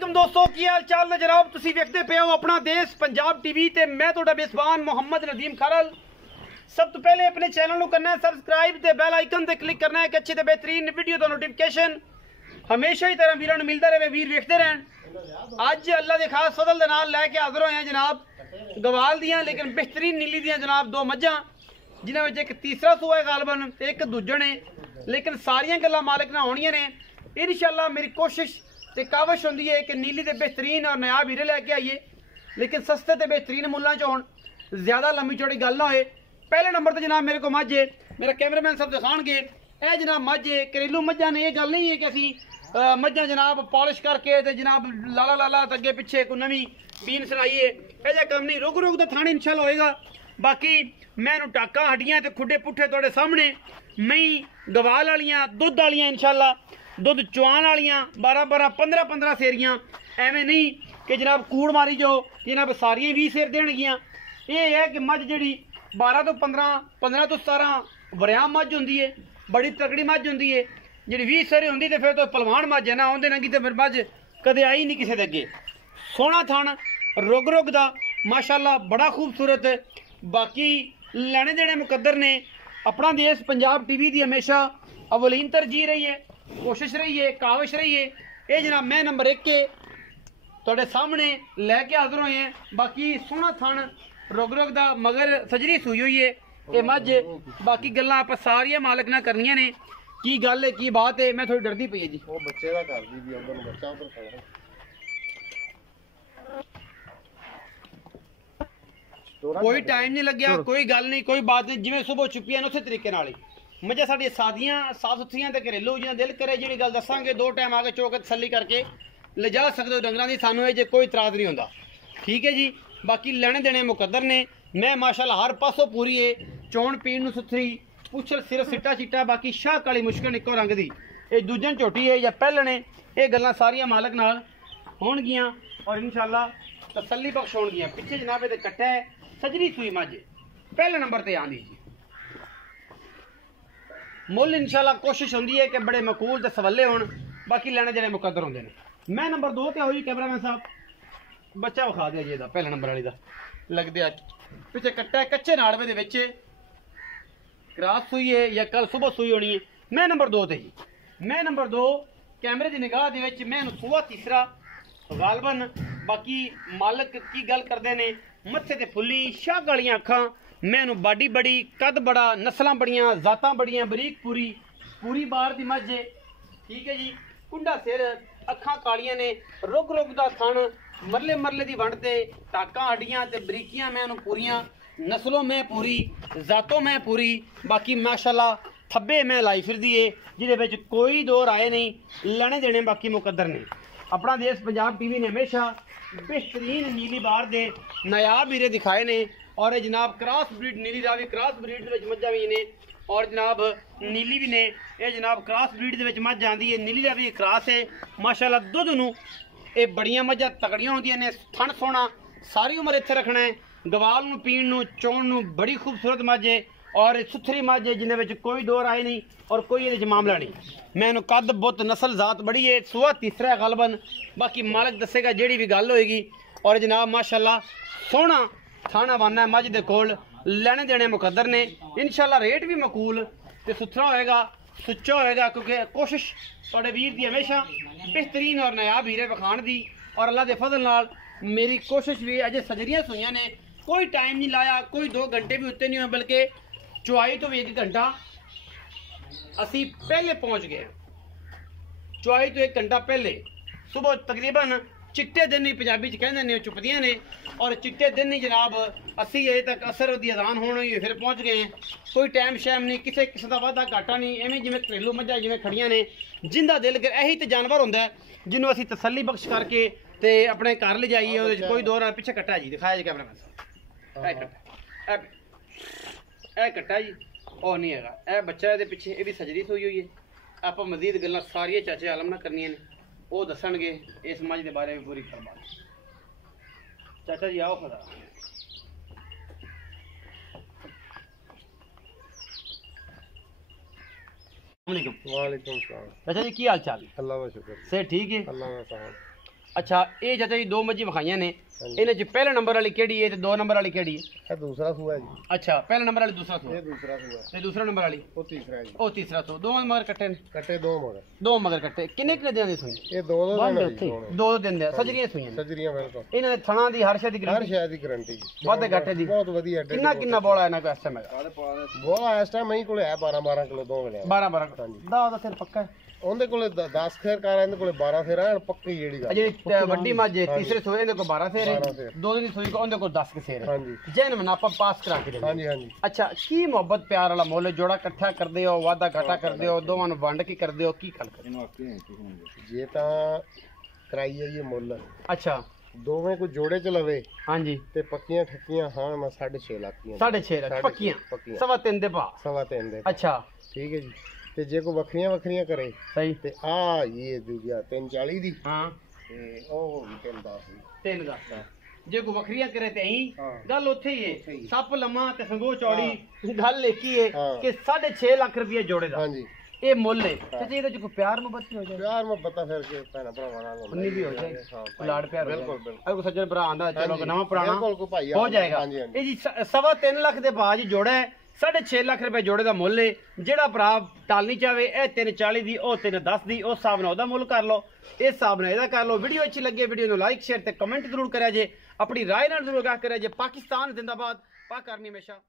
वालेकुम दोस्तों, की हाल चाल ने जनाब। तुसी वेखदे पे हो अपना देश पंजाब टीवी ते मैं तुहाडा मेज़बान मोहम्मद नदीम खारल। सब तो पहले अपने चैनल को करना है सबसक्राइब ते बेल आइकन ते क्लिक करना है कि अच्छी ते बेहतरीन वीडियो का नोटिफिकेशन हमेशा ही तरह वीरों मिलता रहे, वीर वेखते रहन। अज अल्लाह के खास फजल दे नाल लैके हाजिर होए हैं जनाब गवाल दियां लेकिन बेहतरीन नीली दियां जनाब दो मज्जां, जिन्हां विच एक तीसरा सूआ है गालबन ते एक दूजा ने, लेकिन सारियां गल्लां मालिक नाल होणियां ने। इंशाअल्लाह मेरी कोशिश ते काविश होंदी है कि नीली दे बेहतरीन और नायाब हीरे लैके आइए, लेकिन सस्ते ते बेहतरीन मुल्लां च होण, ज़्यादा लंबी चौड़ी गल ना होए। पहले नंबर पर जनाब मेरे को मझ है, मेरा कैमरामैन सब दिखाणगे। यह जनाब मझ है, घरेलू मझां ने। यह गल नहीं है कि असी मझां जनाब पॉलिश करके ते जनाब लाला लाला अगे पिछे कोई नवीं बीन सुनाइए, यह कम नहीं। रुक रुक तो थाने इंशाअल्लाह होएगा। बाकी मैं टाका हड्डियां ते खुडे पुट्ठे तुहाडे सामने मई गवाल वालियां दुध वालियां इंशाअल्लाह दुध चुआन वालियां 12-12 15-15 सेरियां, एवें नहीं कि जनाब कूड़ मारी जाओ कि जनाब सारियां 20 सेर देणगियां। यह है कि मझ जिहड़ी 12 तो 15 तो 17 वरियाम मझ होंदी है, बड़ी तकड़ी मझ होंदी है। जी 20 सेरे होंदी तो फिर तो पलवान मझ है ना, आउंदे नंगी तो फिर मझ कदे आई नहीं किसी दे अगे। सोहना थण रुग रुग दा माशाअल्लाह बड़ा खूबसूरत। बाकी लैने देने मुकद्दर ने। अपना देश पंजाब टीवी की हमेशा अवलीन तरजीह रही है, कोशिश रही है, काविश रही है। ये जनाब मैं नंबर 1 के तुहाडे सामने लैके हाजिर होए हैं। बाकी सोहना थण रुग रुग दा मगर सजरी सूई हुई है ये मझ। बाकी गल्लां आप सारियां मालिक ना करनियां ने। की गल है, की बात है, मैं थोड़ी डरदी पई है जी। वो बच्चे दा कर दी भी उधर बच्चा उधर खड़ा कोई टाइम नहीं लग्या, कोई गल नहीं, कोई बात नहीं। जिवें सुबह चुपियां उस तरीके नाल ही मझां साडियां सादियां साफ सुथरियां ते घरेलू जिन्हां दिल करे जिहड़ी गल दसांगे 2 टाइम आके चौक तसल्ली करके ले जा सकदे हो डंगरां दी। सानू ये जे कोई इतराज नहीं होंदा, ठीक है जी। बाकी लेने देने मुकद्दर ने। मैं माशाअल्लाह हर पासों पूरी है, चौन पीण नूं सुथरी, पुछल सिर सिट्टा चिट्टा। बाकी शाह काली मुश्किल इक्को रंग दी। ये दूजन झोटी है या पैहलने, ये गल्लां सारियां मालक नाल होणगियां और इंशाअल्लाह तसल्ली बख्श होणगियां। पिछे जनाब इहदे कट्टा है सजरी सूई मझ पहले नंबर ते आंदी जी। मुल इंशाअल्लाह कोशिश होंदी है कि बड़े मकूल ते सवल्ले होण, बाकी लेने देने मुकद्दर होंदे ने। मैं नंबर 2 ते होई कैमरामैन साहब बच्चा विखा दिया जी, पहले नंबर वाली दा लगदे पिछे कट्टा है कच्चे नाड़वे दे विच क्रास सुई है या कल सुबह सुई होनी है। मैं नंबर 2 ते जी। मैं नंबर 2 कैमरे की निगाह दे विच मैं सूआ तीसरा गालबन। बाकी मालक की गल करते ने, मत्थे ते फुल्ली शाह कालियां अखां, मैं बाडी बड़ी कद बड़ा, नस्लां बड़ियां, जातां बड़ियां, बरीक पूरी पूरी बार दी मझ है, ठीक है जी। कुंडा सिर, अखां कालियां ने, रुग रुग दा थण, मरले मरले दी वंड ते टाकां हड्डियां ते बरीकियां मैं पूरियां, नस्लों में पूरी, जातों में पूरी। बाकी माशाअल्लाह थब्बे मैं लाई फिरदी है जिहदे विच कोई दो राय नहीं, लेने देने बाकी मुकद्दर ने। अपना देश पंजाब टीवी ने हमेशा बेहतरीन नीली बार दे नायाब हीरे दिखाए ने। और ये जनाब क्रॉस ब्रीड नीली रावी क्रॉस ब्रीड दे विच मझां भी ने और जनाब नीली भी ने। ये जनाब क्रॉस ब्रीड दे विच मझ आंदी है, नीली रावी क्रॉस है। माशाअल्लाह दुध नूं ये बड़ियां मझां तगड़ियां होंदियां ने। थण सोहना, सारी उम्र इत्थे रखना है। गवाल नूं पीण नूं चौण नूं बड़ी खूबसूरत मझ है और सुथरी मझ है जिन्हें विच कोई दो राय नहीं और कोई ये मामला नहीं। मैं कद बुत नस्ल जात बड़ी है, सूआ तीसरा गालबन। बाकी मालक दसेगा जेड़ी भी गल होएगी। और जनाब माशाअल्लाह सोहना थाना वाना मझ दे कोल, लेने देने मुकद्दर ने। इंशाअल्लाह रेट भी मकूल ते सुथरा होएगा, सुच्चा होएगा, क्योंकि कोशिश तुहाडे वीर दी हमेशा बेहतरीन और नायाब हीरे विखाण दी। और अल्लाह दे फजल नाल मेरी कोशिश भी अजे सजरियां सुइयां ने, कोई टाइम नहीं लाया, कोई 2 घंटे भी उत्ते नहीं हुए, बल्कि चुआई तो भी 1 घंटा असी पहले पहुंच गए। चुआई तो 1 घंटा पहले सुबह तकरीबन चिट्टे दिन ही पंजाबी च कहंदे ने चुपदियां ने, और चिट्टे दिन ही जनाब असी अजे तक असर दी अजान होने हुई फिर पहुंच गए हैं। कोई टाइम शैम नहीं, किसी किसी का वाधा घाटा नहीं। एवं जिवें घरेलू मझां जिवें खड़ियां ने, जिंदा दिल कर यही तो जानवर होंदा है जिन्हों असी तसल्ली बख्श करके ते अपने घर ले जाइए। ਉਹਦੇ ਚ कोई दौर पिछे कट्टा जी दिखाया जी कैमरा मैन साहब, ए कट्टा जी ਉਹ नहीं है। ए बच्चा ये पिछे ये भी सजरी सोई हुई है। आप मजीद गल्लां सारियां चाचे आलम ना करनियां ने, वो दसणगे इस मझ के बारे में पूरी गलबात। चाचा जी आओ खड़ा। वालेकुम सलाम। चाचा जी की हाल चाल? अल्लाह का शुक्र से ठीक है। अल्लाह का अच्छा ये चाचा जी 2 मज्जी विखाइयां ने इन्हें च पहले नंबर वाली केड़ी है ते 2 नंबर वाली केड़ी है? ਇਹ ਦੂਸਰਾ ਸੂਆ ਜੀ, अच्छा पहले नंबर वाली दूसरा सो ਇਹ ਦੂਸਰਾ ਸੂਆ, ते दूसरा नंबर वाली ਉਹ ਤੀਸਰਾ ਜੀ। ओ तीसरा सो। दो मगर कट्टे ने? ਕੱਟੇ ਦੋ ਮਗਰ, 2 मगर कट्टे किन्ने किन्ने दिन दी सुई? ਇਹ ਦੋ ਦੋ ਦਿਨ ਜੀ ਦੋਵੇਂ। 2 दिन दे सजरियां सुईयां ने। ਸਜਰੀਆਂ ਬਿਲਕੁਲ इन्हां दे थणा दी हर शे दी ਹਰ गारंटी ਸ਼ੈ ਦੀ ਗਾਰੰਟੀ ਜੀ, वादे घाटे दी ਬਹੁਤ ਵਧੀਆ। किन्ना किन्ना बोला इन्हां को एस्टिमेट है? ਬਹੁਤ ਇਸ ਟਾਈਮ ਮਹੀਂ ਕੋਲੇ ਹੈ 12 ਕਿਲੋ ਦੋ ਵੇਲੇ। 12 दा दा फिर पक्का है। ਉਹਦੇ ਕੋਲੇ 10 ਖੇਰ ਕਾਰ ਇਹਦੇ ਕੋਲੇ 12 ਫੇਰ ਆ ਪੱਕੀ ਜਿਹੜੀ ਗੱਲ। ਜਿਹੜੀ ਵੱਡੀ ਮੱਝ ਹੈ ਤੀਸਰੇ ਸੋਏ ਇਹਦੇ ਕੋਲ 12 ਫੇਰ 12 ਹੈ, ਫੇਰ। 2 ਦਿਨ ਦੀ ਸੋਈ ਕੋ ਉਹਦੇ ਕੋਲ 10 ਕੇ ਫੇਰ ਹੈ। ਹਾਂਜੀ ਜੈਨ ਮਨ ਆਪਾਂ ਪਾਸ ਕਰਾ ਕੇ ਦਿੰਦੇ। ਹਾਂਜੀ ਹਾਂਜੀ। ਅੱਛਾ ਕੀ ਮੁਹੱਬਤ ਪਿਆਰ ਵਾਲਾ ਮੁੱਲ ਜੋੜਾ ਇਕੱਠਾ ਕਰਦੇ ਹੋ, ਵਾਦਾ ਘਾਟਾ ਕਰਦੇ ਹੋ, ਦੋਵਾਂ ਨੂੰ ਵੰਡ ਕੇ ਕਰਦੇ ਹੋ, ਕੀ ਗੱਲ ਕਰਦੇ? ਜੇ ਤਾਂ ਕਰਾਈ ਜਾਈਏ ਮੁੱਲ, ਅੱਛਾ ਦੋਵੇਂ ਕੋ ਜੋੜੇ ਚ ਲਵੇ ਹਾਂਜੀ ਤੇ ਪੱਕੀਆਂ ਠੱਕੀਆਂ ਹਾਂ ਮੈਂ 6.5 ਲੱਖ ਦੀਆਂ 6.5 ਲੱਖ ਪੱਕੀਆਂ ਪੱਕੀਆਂ। 3.5 ਦੇ ਭਾ। 3.25 ਦੇ। ਅੱਛਾ ਠੀਕ ਹੈ ਜੀ। ਤੇ ਜੇ ਕੋ ਵੱਖਰੀਆਂ ਵੱਖਰੀਆਂ ਕਰੇ ਸਹੀ ਤੇ ਆ ਇਹ ਦੂਜਾ 340 ਦੀ ਹਾਂ ਤੇ ਉਹ ਵੀ 310 ਦੀ। 3 ਦੱਸਦਾ ਜੇ ਕੋ ਵੱਖਰੀਆਂ ਕਰੇ ਤੇ ਅਹੀਂ ਹਾਂ। ਗੱਲ ਉੱਥੇ ਹੀ ਉੱਥੇ ਹੈ। ਹੀ। ਸੱਪ ਲੰਮਾ ਤੇ ਸੰਗੋ ਚੌੜੀ ਗੱਲ ਲਿਖੀ ਹੈ ਹਾਂ। ਕਿ 6.5 ਲੱਖ ਰੁਪਏ ਜੋੜੇ ਦਾ ਹਾਂਜੀ ਇਹ ਮੁੱਲ ਹੈ। ਤੇ ਇਹਦੇ ਚ ਕੋਈ ਪਿਆਰ ਮੁਹੱਬਤ ਹੋ ਜਾਏ, ਪਿਆਰ ਮੁਹੱਬਤ ਤਾਂ ਫਿਰ ਕੇ ਭੈਣਾ ਭਰਾਵਾਂ ਨਾਲ ਹੁੰਦਾ ਉਨੀ ਵੀ ਹੋ ਜਾਏ, ਹਾਂ, ਲਾਡ ਪਿਆਰ ਹੋ ਜਾਏ। ਬਿਲਕੁਲ ਬਿਲਕੁਲ। ਅਗਰ ਸੱਜਣ ਭਰਾ ਆਂਦਾ ਚਲੋ ਹਾਂਜੀ, ਨਵਾਂ ਪੁਰਾਣਾ ਬਿਲਕੁਲ ਕੋਈ ਭਾਈ ਹੋ ਆਉਂਦਾ। ਜਾਏਗਾ। ਹਾਂਜੀ, ਹਾਂਜੀ। ਇਹ ਜੀ 3.5 ਲੱਖ ਦੇ ਬਾਅਦ ਜੋੜਾ ਹੈ, 6.5 ਲੱਖ ਰੁਪਏ ਜੋੜੇ ਦਾ ਮੁੱਲ ਹੈ। ਜਿਹੜਾ ਭਰਾ ਟਾਲਣੀ ਚਾਹਵੇ ਇਹ 340 ਦੀ, ਉਹ 310 ਦੀ, ਉਸ ਹਿਸਾਬ ਨਾਲ ਉਹਦਾ ਮੁੱਲ ਕਰ ਲਓ, ਇਸ ਹਿਸਾਬ ਨਾਲ ਇਹਦਾ ਕਰ ਲਓ। ਵੀਡੀਓ ਅੱਛੀ ਲੱਗੇ ਵੀਡੀਓ ਨੂੰ ਲਾਈਕ ਸ਼ੇਅਰ ਤੇ ਕਮੈਂਟ ਜ਼ਰੂਰ ਕਰਿਆ ਜੇ, ਆਪਣੀ ਰਾਏ ਨਾਲ ਜ਼ਰੂਰ ਆਗਾਹ ਕਰਿਆ ਜੇ। ਪਾਕਿਸਤਾਨ ਜ਼ਿੰਦਾਬਾਦ, ਪਾਕ ਆਰਮੀ ਹਮੇਸ਼ਾ